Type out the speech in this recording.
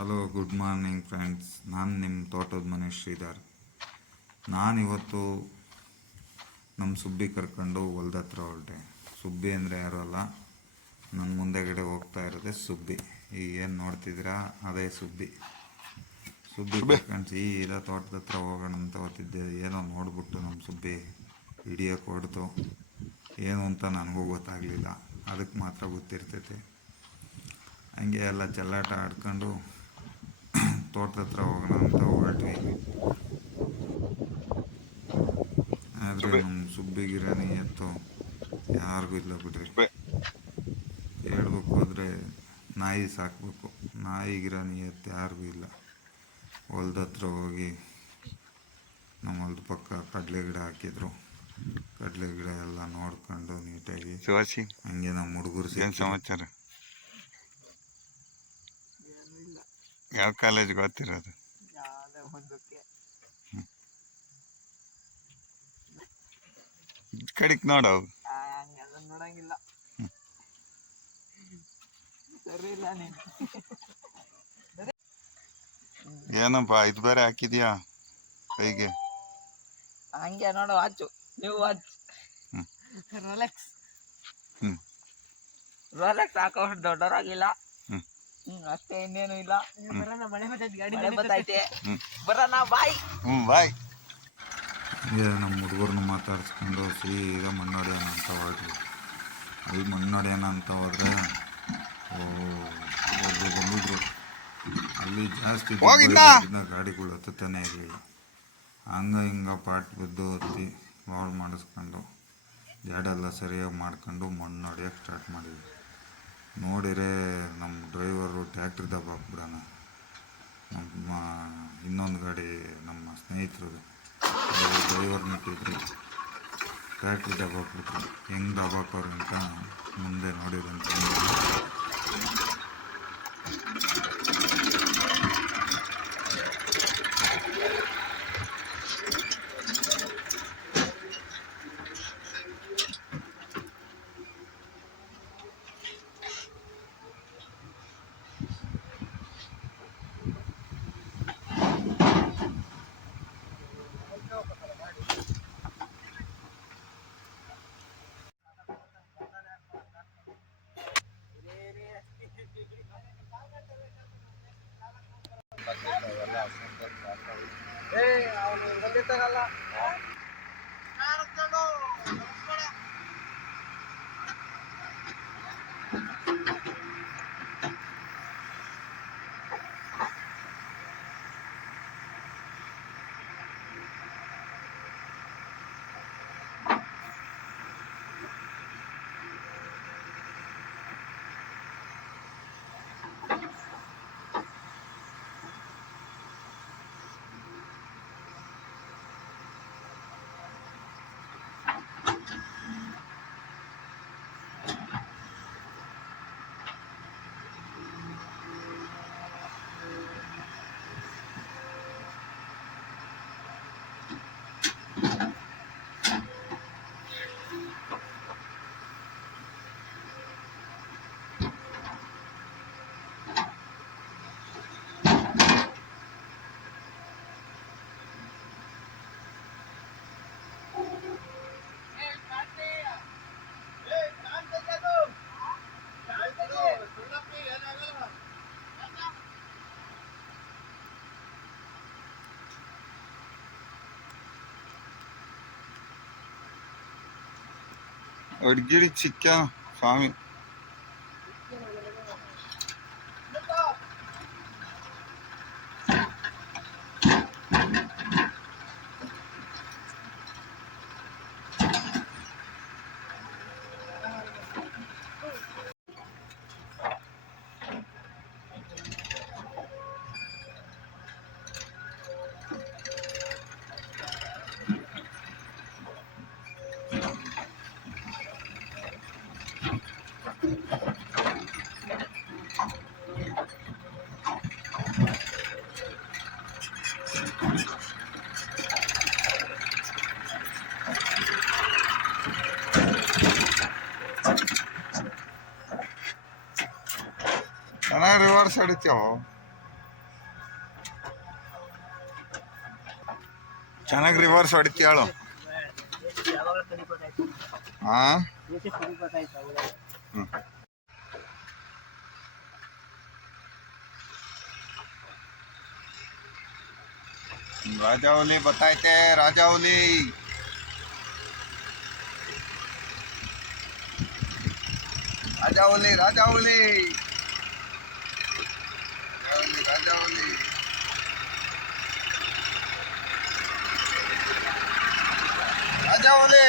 Hello, good morning friends. ನಾನು ನಿಮ್ಮ ತೋಟದ ಮನೆ ಶ್ರೀಧರ್. ನಾನಿವತ್ತು ನಮ್ಮ ಸುಬ್ಬಿ ಕರ್ಕೊಂಡು ಹೊಲ್ದ ಹತ್ರ ಹೊರಟೆ. ಸುಬ್ಬಿ ಅಂದರೆ ಯಾರು ಅಲ್ಲ, ನನ್ನ ಮುಂದೆಗಡೆ ಹೋಗ್ತಾ ಇರೋದೇ ಸುಬ್ಬಿ. ಈಗ ಏನು ನೋಡ್ತಿದ್ದೀರಾ, ಅದೇ ಸುಬ್ಬಿ. ಸುಬ್ಬಿ ಕರ್ಕೊಂಡು ಸೀದಾ ತೋಟದ ಹತ್ರ ಹೋಗೋಣ ಅಂತ ಹೊತ್ತಿದ್ದೆ. ಏನೋ ನೋಡ್ಬಿಟ್ಟು ನಮ್ಮ ಸುಬ್ಬಿ ಹಿಡಿಯೋಕೆ ಹೊಡೆದು ಏನು ಅಂತ ನನಗೂ ಗೊತ್ತಾಗಲಿಲ್ಲ. ಅದಕ್ಕೆ ಮಾತ್ರ ಗೊತ್ತಿರ್ತೈತೆ. ಹಂಗೆ ಎಲ್ಲ ಚೆಲ್ಲಾಟ ಆಡ್ಕೊಂಡು ತೋಟದ ಹತ್ರ ಹೋಗೋಣ ಅಂತ ಹೊರಟ್ವಿ. ಆದರೆ ನಮ್ಮ ಸುಬ್ಬಿಗಿರಾನಿ ಎತ್ತು ಯಾರಿಗೂ ಇಲ್ಲ ಬಿಡ್ರಿ. ಹೇಳ್ಬೇಕು ಹೋದರೆ ನಾಯಿ ಸಾಕಬೇಕು, ನಾಯಿಗಿರಾನಿ ಎತ್ತು ಯಾರಿಗೂ ಇಲ್ಲ. ಹೊಲ್ದ ಹತ್ರ ಹೋಗಿ ನಮ್ಮ ಹೊಲ್ದ ಪಕ್ಕ ಕಡಲೆ ಗಿಡ ಹಾಕಿದ್ರು. ಕಡಲೆ ಗಿಡ ಎಲ್ಲ ನೋಡ್ಕೊಂಡು ನೀಟಾಗಿ ಹಂಗೆ ನಮ್ಮ ಹುಡುಗರು ಏನು ಸಮಾಚಾರ? ಯಾವ ಕಾಲೇಜ್ ಗೊತ್ತಿರೋದು? ಕಡಿಕ್ ನೋಡು. ನೋಡಂಗಿಲ್ಲ. ಏನಪ್ಪ ಇದು ಬೇರೆ ಹಾಕಿದ್ಯಾ ಕೈಗೆ? ಹಂಗೆ ನೋಡು, ವಾಚು, ನೀವು ವಾಚ್, ರೋಲೆಕ್ಸ್. ರೋಲೆಕ್ಸ್ ಹಾಕೊಂಡು ದೊಡ್ಡವರಾಗಿಲ್ಲ. ಅಷ್ಟೇ, ಇನ್ನೇನು ಇಲ್ಲ. ಮಳೆ ಬರ್ತೈತೆ, ಬರೋಣ, ಬಾಯ್. ಬಾಯ್. ನಮ್ಮ ಹುಡುಗರನ್ನ ಮಾತಾಡಿಸ್ಕೊಂಡು ಸೀದಾ ಮಣ್ಣೊಡೆಯೋಣ ಅಂತ ಹೊರಟ್ವಿ. ಅಲ್ಲಿ ಮಣ್ಣೊಡೆಯೋಣ ಅಂತ ಹೋದರೆ ಒಬ್ಬರು ಬಂದಿದ್ರು. ಅಲ್ಲಿ ಜಾಸ್ತಿ ಗಾಡಿಗಳು ಹತ್ತುತ್ತಾನೆ ಇರಲಿಲ್ಲ. ಹಿಂಗೆ ಪಾಟ್ ಬಿದ್ದು ಹತ್ತಿ ರೋಡ್ ಮಾಡಿಸ್ಕೊಂಡು ಜಾಡೆಲ್ಲ ಸರಿಯಾಗಿ ಮಾಡ್ಕೊಂಡು ಮಣ್ಣು ಹೊಡೆಯೋಕ್ಕೆ ಸ್ಟಾರ್ಟ್ ಮಾಡಿದ್ವಿ. ನೋಡಿದರೆ ನಮ್ಮ ಡ್ರೈವರು ಟ್ಯಾಕ್ಟ್ರಿ ದಬ್ಬ ಹಾಕ್ಬಿಡೋಣ. ನಮ್ಮ ಇನ್ನೊಂದು ಗಾಡಿ ನಮ್ಮ ಸ್ನೇಹಿತರು ಡ್ರೈವರ್ನ ಇಟ್ಟಿದ್ರು, ಟ್ಯಾಕ್ಟ್ರಿ ದಬ್ಬ ಹಾಕ್ಬಿಟ್ರು. ಹೆಂಗೆ ದಬ್ಬ ಹಾಕೋರು ಅಂತ ಮುಂದೆ ನೋಡಿದಂತ. ಅಡ್ಗಿಡಿ ಚಿಕ್ಕ ಸ್ವಾಮಿ. ರಿವರ್ಸ್ ಹೊಡಿತೇವ. ಚೆನ್ನಾಗಿ ರಿವರ್ಸ್ ಹೊಡಿತೀಯ ಹೇಳು. ಹಾ ಹ್ಮ್. ರಾಜಾವಲಿ ಬತ್ತೈತೆ, ರಾಜಾವಲಿ ರಾಜಾವಲಿ ರಾಜಾವಲಿ ರಾಜಾವಲಿ ರಾಜಾವಲಿ.